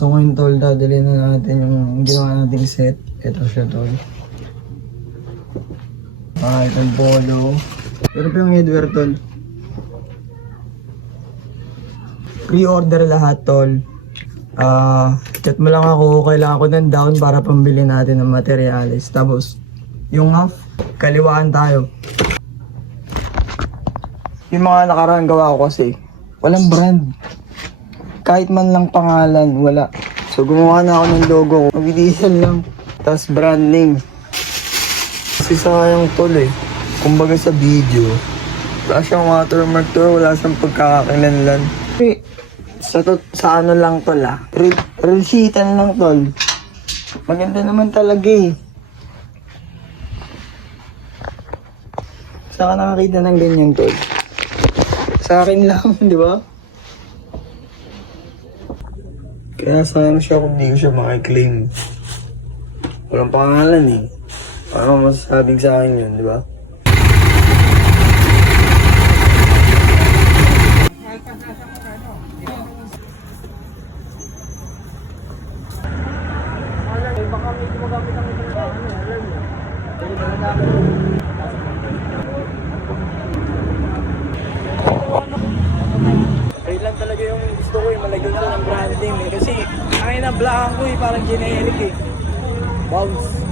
So ngayon tol, dadali na natin yung ginawa nating set. Ito siya tol. Itong polo. Pero pa yung headwear tol. Pre-order lahat tol. Chat mo lang ako, kailangan ko ng down para pambili natin ng materials. Tapos, yung half, kaliwaan tayo. Yung mga nakaraan gawa ko kasi, walang brand. Kahit man lang pangalan, wala. So gumawa na ako ng logo ko. Mag-diesel lang. Tapos brand name. Kasi sayang tol eh. Kumbaga sa video, wala siyang watermark to, wala siyang pagkakakilanlan. Sa ano lang tol Reshitan lang tol. Maganda naman talaga eh. Saan ka nakakita ng ganyan tol? Sa akin lang, di ba? Kaya sayang siya kung di ko siya makiklaim. Walang pangalan eh. Paano masasabing sa akin yun, di ba? Lang talaga yung gusto ko eh, malagyan ko ng branding eh. Kasi ang inablahan ko eh, parang generic eh. Bounce.